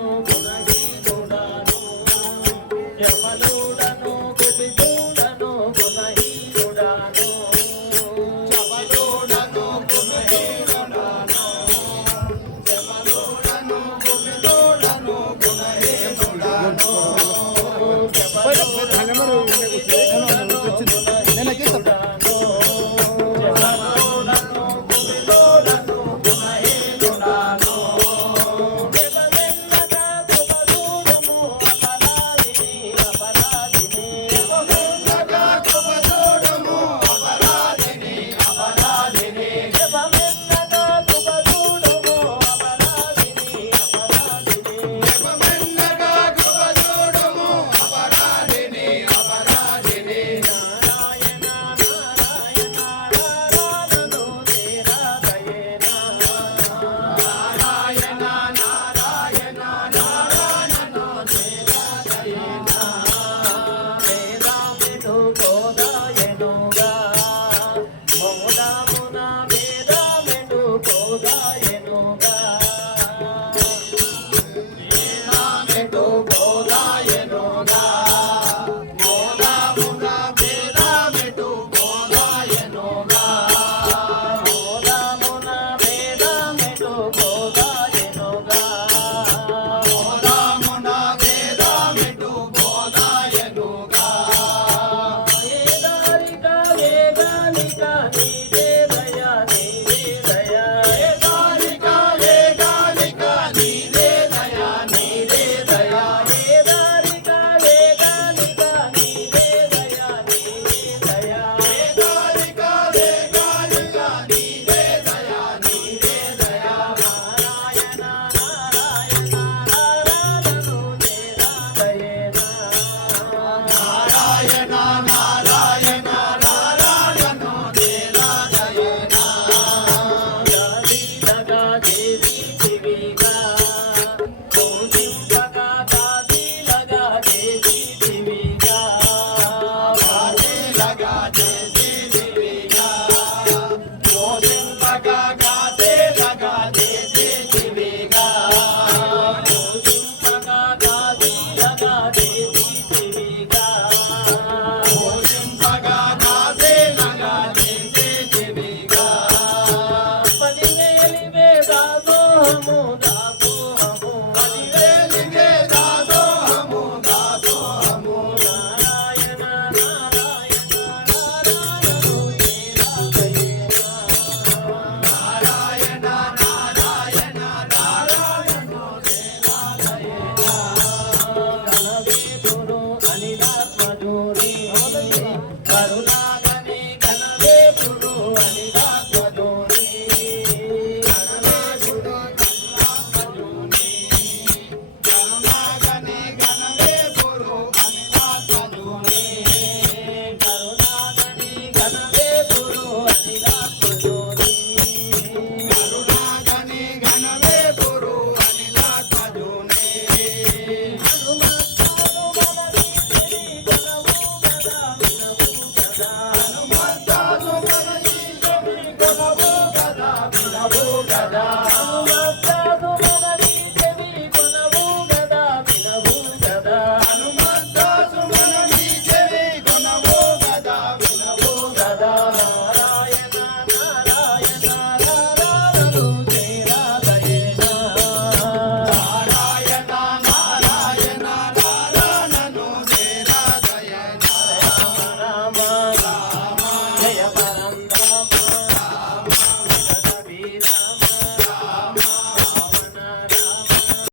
গৰাপালো নানো গানো গানো চাব নাহী জনো কবিহী বেপাল